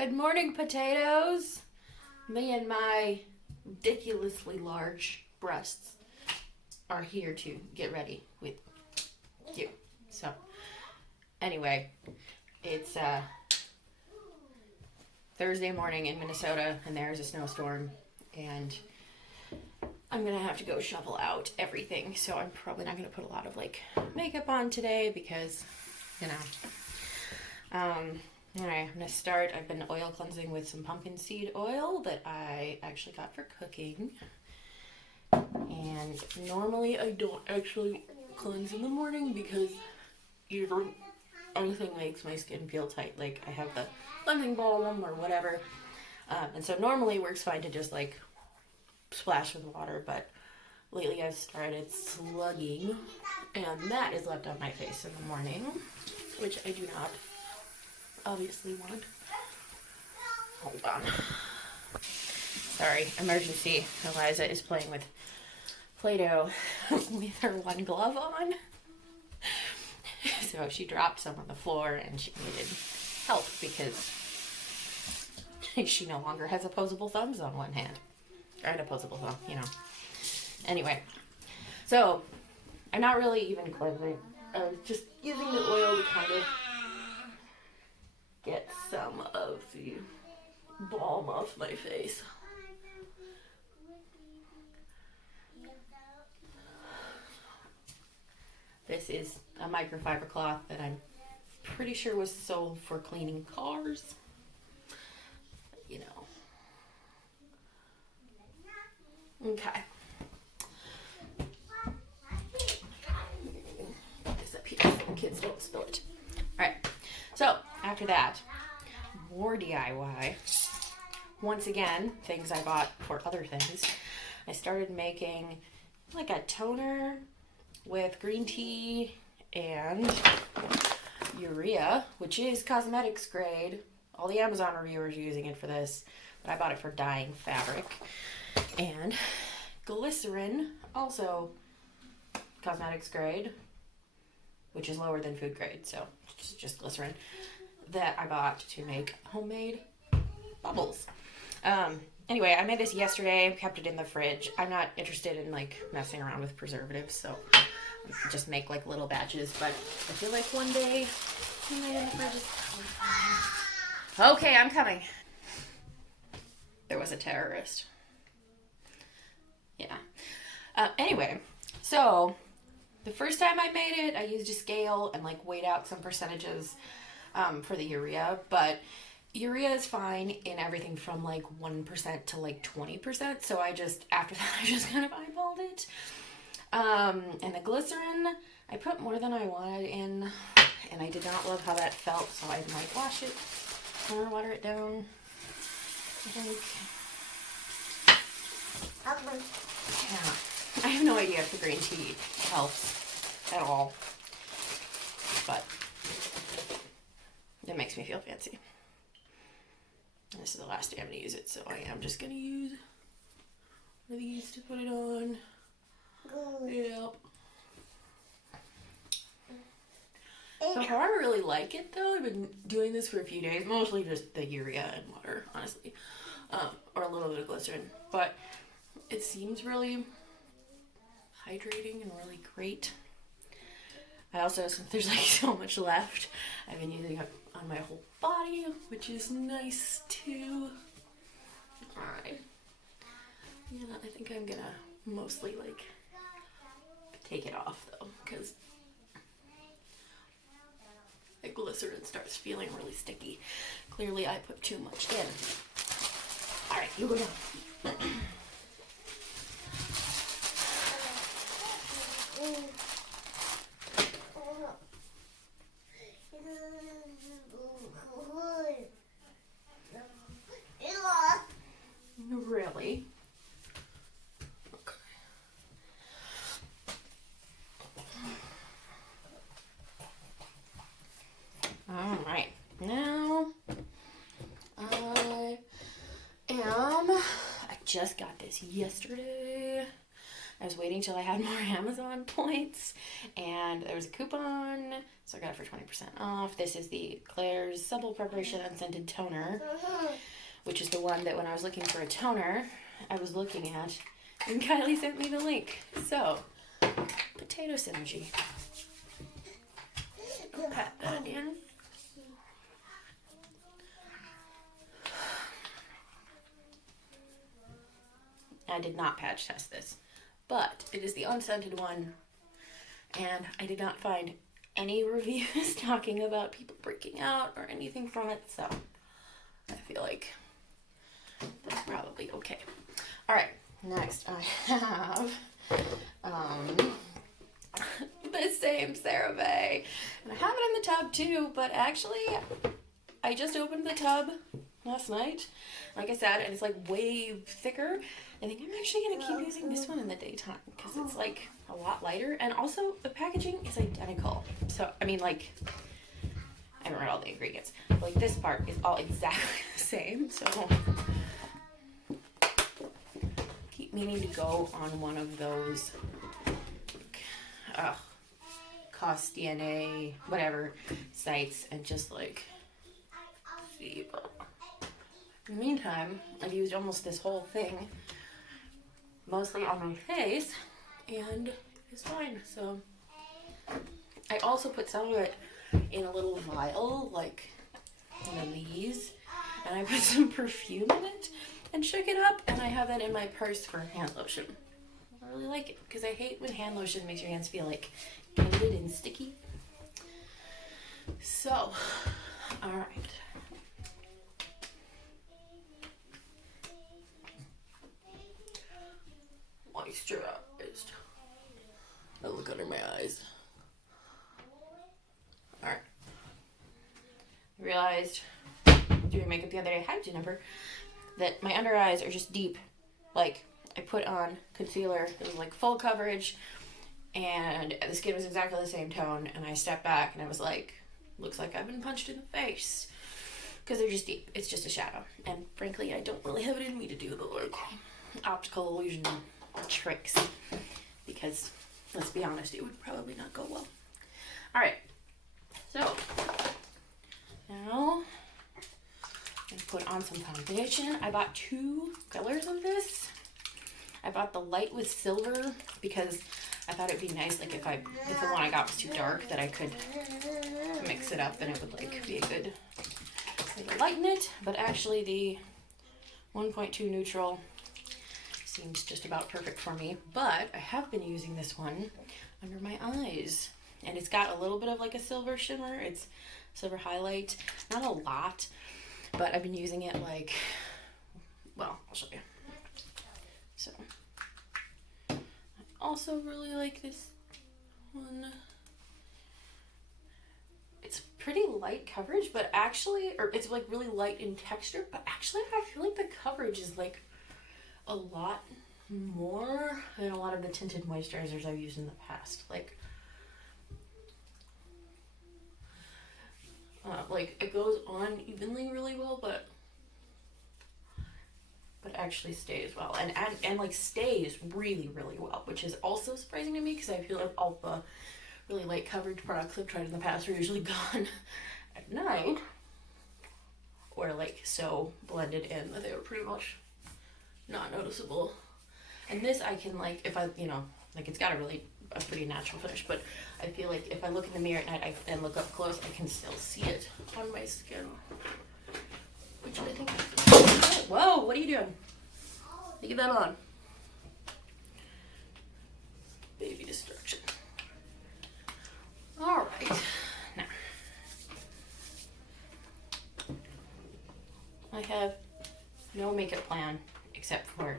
Good morning, potatoes. Me and my ridiculously large breasts are here to get ready with you. So, anyway, it's Thursday morning in Minnesota, and there's a snowstorm, and I'm gonna have to go shovel out everything. So I'm probably not gonna put a lot of makeup on today because, Alright, I'm gonna start. I've been oil cleansing with some pumpkin seed oil that I actually got for cooking. And normally I don't actually cleanse in the morning because anything makes my skin feel tight. Like I have the cleansing balm or whatever. And so normally it works fine to just splash with water, but lately I've started slugging, and that is left on my face in the morning, which I do not obviously want. Hold on. Sorry, emergency. Eliza is playing with Play-Doh with her one glove on. So she dropped some on the floor and she needed help because she no longer has opposable thumbs on one hand. Or an opposable thumb, Anyway, so I'm not really even cleansing. I was just using the oil to kind of get some of the balm off my face. This is a microfiber cloth that I'm pretty sure was sold for cleaning cars. Okay. Put this up here so the kids don't spill it. Alright, so after that, more DIY. Once again, things I bought for other things. I started making a toner with green tea and urea, which is cosmetics grade. All the Amazon reviewers are using it for this, but I bought it for dyeing fabric. And glycerin, also cosmetics grade, which is lower than food grade, so it's just glycerin, that I bought to make homemade bubbles. Anyway, I made this yesterday, kept it in the fridge. I'm not interested in messing around with preservatives, so I just make little batches, but I feel like one day putting it in the fridge is probably fine. Okay, I'm coming. There was a terrorist. Yeah. Anyway, so the first time I made it, I used a scale and weighed out some percentages for the urea, but urea is fine in everything from 1% to 20%. So after that, I just kind of eyeballed it. And the glycerin, I put more than I wanted in, and I did not love how that felt, so I might wash it or water it down. I think. Yeah, I have no idea if the green tea helps at all, but it makes me feel fancy. And this is the last day I'm going to use it, so I am just going to use one of these to put it on. Yep. So far, I really like it, though. I've been doing this for a few days, mostly just the urea and water, honestly, or a little bit of glycerin, but it seems really hydrating and really great. I also, since there's so much left, I've been using it on my whole body, which is nice too. Alright. Yeah, I think I'm gonna mostly take it off though, because the glycerin starts feeling really sticky. Clearly I put too much in. Alright, you go down. Really? Okay. Alright, now I just got this yesterday. I was waiting till I had more Amazon points, and there was a coupon So I got it for 20% off. This is the Claire's Supple Preparation Unscented Toner, which is the one that when I was looking for a toner, I was looking at, and Kylie sent me the link. So, potato synergy. I'll pat that in. I did not patch test this, but it is the unscented one, and I did not find any reviews talking about people breaking out or anything from it, so I feel like that's probably okay. All right, next I have the same CeraVe, and I have it in the tub too, but actually I just opened the tub last night, like I said, and it's like way thicker. I think I'm actually going to keep using this one in the daytime because it's like a lot lighter, and also the packaging is identical. So, I mean, like, I haven't read all the ingredients. But, like, this part is all exactly the same, so keep meaning to go on one of those cost DNA, whatever, sites and just, like, see. But in the meantime, I've used almost this whole thing mostly on my face, and it's fine. So I also put some of it in a little vial, like one of these, and I put some perfume in it and shook it up, and I have that in my purse for hand lotion. I really like it because I hate when hand lotion makes your hands feel like candid and sticky. So, all right. Moisturized. I look under my eyes. Alright. I realized doing makeup the other day, hi Jennifer, that my under eyes are just deep. Like, I put on concealer, it was like full coverage, and the skin was exactly the same tone, and I stepped back and I was like, looks like I've been punched in the face. Because they're just deep. It's just a shadow. And frankly, I don't really have it in me to do the like optical illusion tricks, because let's be honest, it would probably not go well. All right, so now I'm gonna put on some foundation. I bought 2 colors of this. I bought the light with silver because I thought it'd be nice, like if the one I got was too dark, that I could mix it up and it would like be a good way to lighten it. But actually the 1.2 neutral seems just about perfect for me, but I have been using this one under my eyes, and it's got a little bit of like a silver shimmer. It's silver highlight, not a lot, but I've been using it like, well, I'll show you. So I also really like this one. It's pretty light coverage, but actually, or it's like really light in texture, but actually I feel like the coverage is like a lot more than a lot of the tinted moisturizers I've used in the past. Like it goes on evenly really well, but actually stays well, and like stays really well, which is also surprising to me because I feel like all the really light coverage products I've tried in the past are usually gone at night, or like so blended in that they were pretty much not noticeable. And this I can, like, if I, you know, like it's got a pretty natural finish, but I feel like if I look in the mirror at night and look up close, I can still see it on my skin, which I think is, whoa, what are you doing? Leave that on. Baby destruction. All right, now I have no makeup plan except for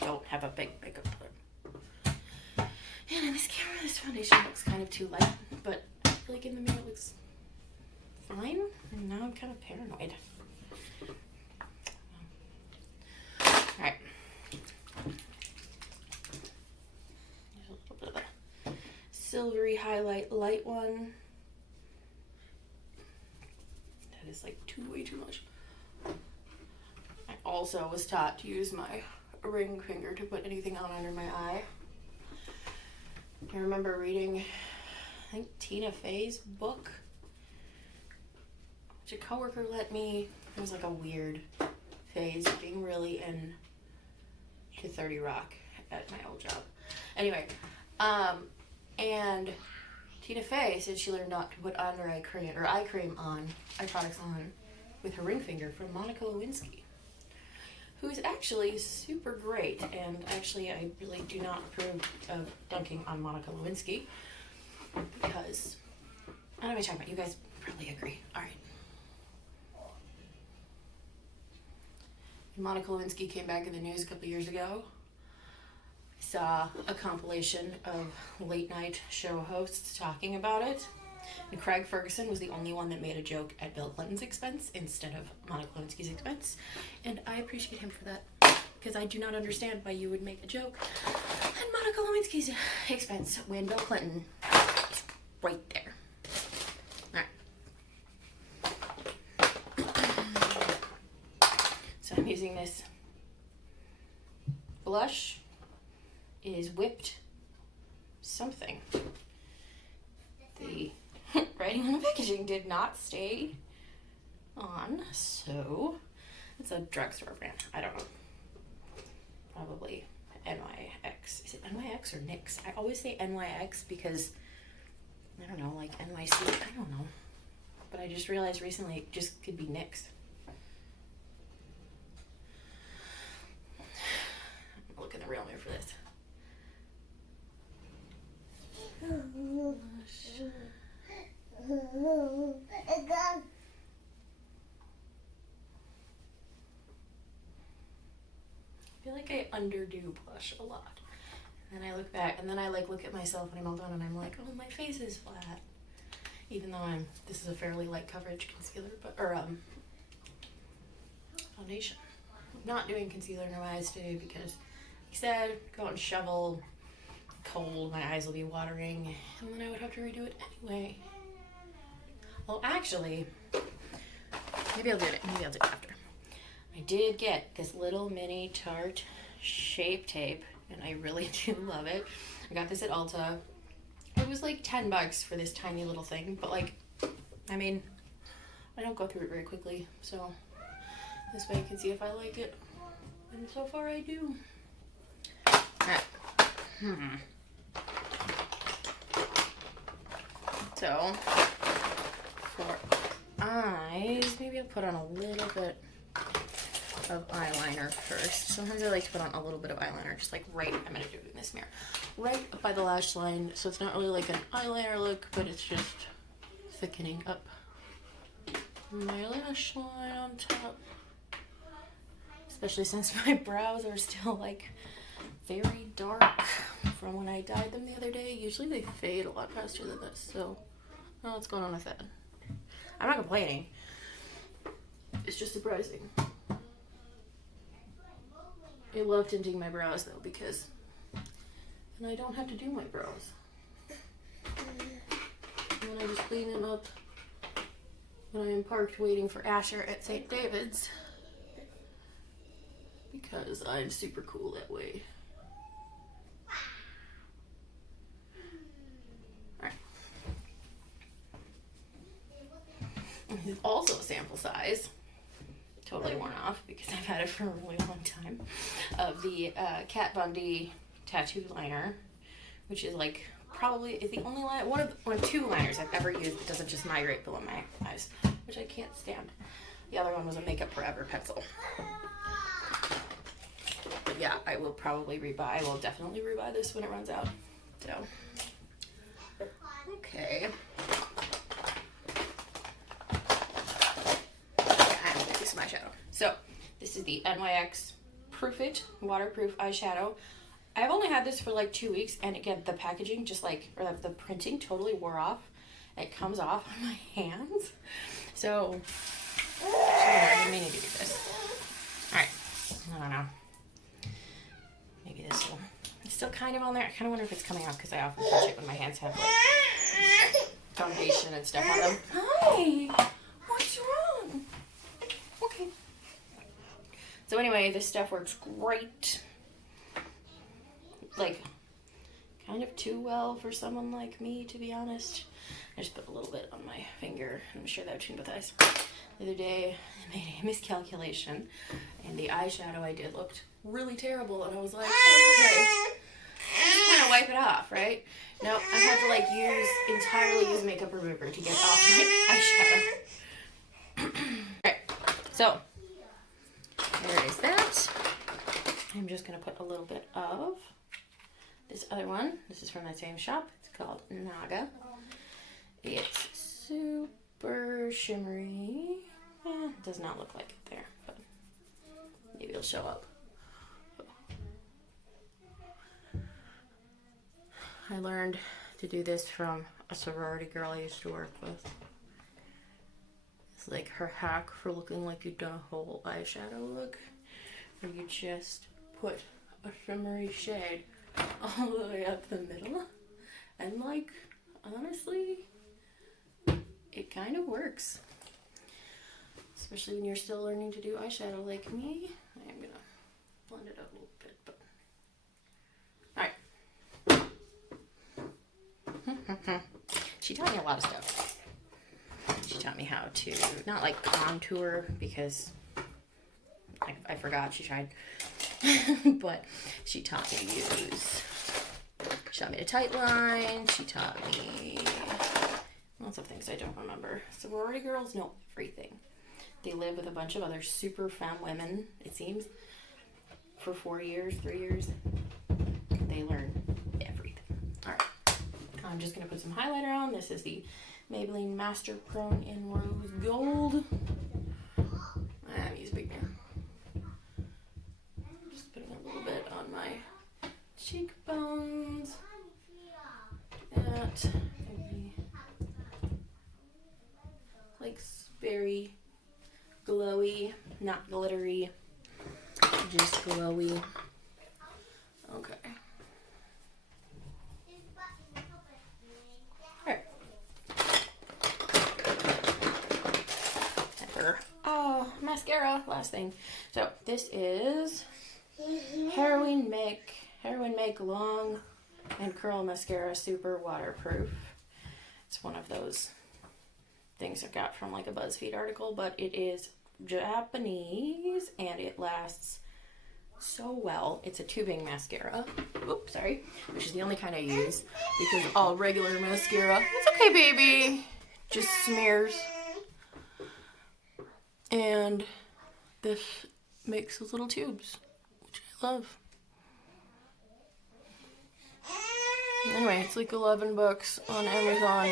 don't have a big makeup plan. And in this camera, this foundation looks kind of too light, but I feel like in the mirror it looks fine, and now I'm kind of paranoid. All right. There's a little bit of a silvery highlight light one. That is like way too much. I also was taught to use my ring finger to put anything on under my eye. I remember reading think Tina Fey's book, which a coworker let me. It was like a weird phase of being really into 30 Rock at my old job. Anyway, and Tina Fey said she learned not to put under eye cream on, eye products on, with her ring finger from Monica Lewinsky, who is actually super great. And actually, I really do not approve of dunking on Monica Lewinsky because I don't know what I'm talking about. You guys probably agree. All right. When Monica Lewinsky came back in the news a couple years ago, I saw a compilation of late night show hosts talking about it. And Craig Ferguson was the only one that made a joke at Bill Clinton's expense instead of Monica Lewinsky's expense. And I appreciate him for that, because I do not understand why you would make a joke at Monica Lewinsky's expense when Bill Clinton is right there. So I'm using this blush. It is whipped something. The writing on the packaging did not stay on, so it's a drugstore brand. I don't know. Probably NYX. Is it NYX or NYX? I always say NYX because, I don't know, like NYC. I don't know. But I just realized recently it just could be NYX. Look in the real mirror for this. I feel like I underdo blush a lot. And then I look back, and then I like look at myself when I'm all done, and I'm like, oh, my face is flat. Even though this is a fairly light coverage concealer, or foundation. I'm not doing concealer in my eyes today because he said, go out and shovel, cold, my eyes will be watering, and then I would have to redo it anyway. Well, actually, maybe I'll do it after. I did get this little mini Tarte Shape Tape, and I really do love it. I got this at Ulta. It was like $10 for this tiny little thing, but like, I mean, I don't go through it very quickly, so this way I can see if I like it. And so far I do. Alright. So, for eyes, maybe I'll put on a little bit of eyeliner first. Sometimes I like to put on a little bit of eyeliner, just like right, I'm gonna do it in this mirror, right up by the lash line, so it's not really like an eyeliner look, but it's just thickening up my lash line on top. Especially since my brows are still like very dark from when I dyed them the other day. Usually they fade a lot faster than this, so I don't know what's going on with that. I'm not complaining. It's just surprising. I love tinting my brows though, because then I don't have to do my brows. And then I just clean them up when I am parked waiting for Asher at St. David's, because I'm super cool that way. Alright. This is also a sample size, totally worn off because I've had it for a really long time, of the Kat Von D tattoo liner, which is like probably is the only line, one of two liners I've ever used that doesn't just migrate below my eyes, which I can't stand. The other one was a Makeup Forever pencil. But yeah, I will probably rebuy. I will definitely rebuy this when it runs out. So, okay. Yeah, I'm gonna do some eyeshadow. So, this is the NYX Proof It waterproof eyeshadow. I've only had this for like 2 weeks, and again, the packaging just like, or the printing totally wore off. It comes off on my hands. So, I may need to do this. Alright, I don't know. Maybe this will, it's still kind of on there. I kind of wonder if it's coming off because I often touch it when my hands have like foundation and stuff on them. Hi! What's wrong? Okay. So anyway, this stuff works great. Like, kind of too well for someone like me, to be honest. I just put a little bit on my finger and share that between both eyes. The other day, I made a miscalculation, and the eyeshadow I did looked really terrible, and I was like, oh, okay, just kind of wipe it off, right? No, I had to like entirely use makeup remover to get off my eyeshadow. Alright, so there is that. I'm just going to put a little bit of this other one. This is from that same shop. It's called Naga. It's super shimmery. It does not look like it there, but maybe it'll show up. I learned to do this from a sorority girl I used to work with. It's like her hack for looking like you've done a whole eyeshadow look, where you just put a shimmery shade all the way up the middle. And like, honestly, it kind of works. Especially when you're still learning to do eyeshadow like me. I am gonna blend it out a little bit, but alright. She taught me a lot of stuff. She taught me how to, not like contour, because I forgot she tried. But she taught me to use, she taught me to tight line, she taught me lots of things I don't remember. Sorority girls know everything. They live with a bunch of other super femme women, it seems, for 3 years. They learn everything. Alright, I'm just going to put some highlighter on. This is the Maybelline Master Chrome in Rose Gold. I'm using big mirror. Just putting a little bit on my cheekbones. That like very glowy, not glittery, just glowy. Okay. Alright. Oh, mascara, last thing. So this is Heroin Make Long and Curl Mascara Super Waterproof. It's one of those things I got from like a BuzzFeed article, but it is Japanese and it lasts so well. It's a tubing mascara. Oops, sorry. Which is the only kind I use, because all regular mascara, it's okay, baby, just smears. And this makes those little tubes, which I love. Anyway, it's like $11 on Amazon,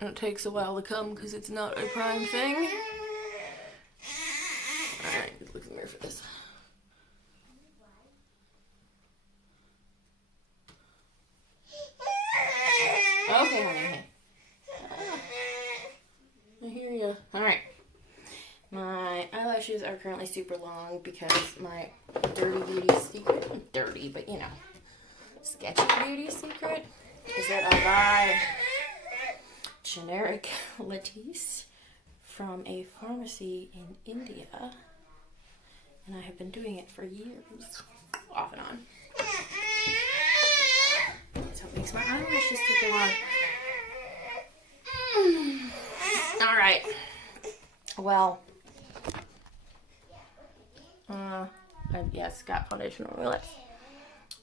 and it takes a while to come because it's not a Prime thing. Alright, let's look in the mirror for this. Okay, honey. I hear you. Alright. My eyelashes are currently super long because my dirty beauty secret, dirty, but you know, sketchy beauty secret is that I buy generic Latisse from a pharmacy in India, and I have been doing it for years, off and on. So it makes my eyelashes super long. Alright. Well, yes, got foundation on my lips,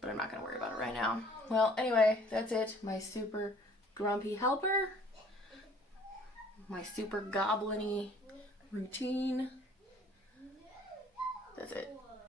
but I'm not going to worry about it right now. Well, anyway, that's it. My super grumpy helper. My super goblin-y routine.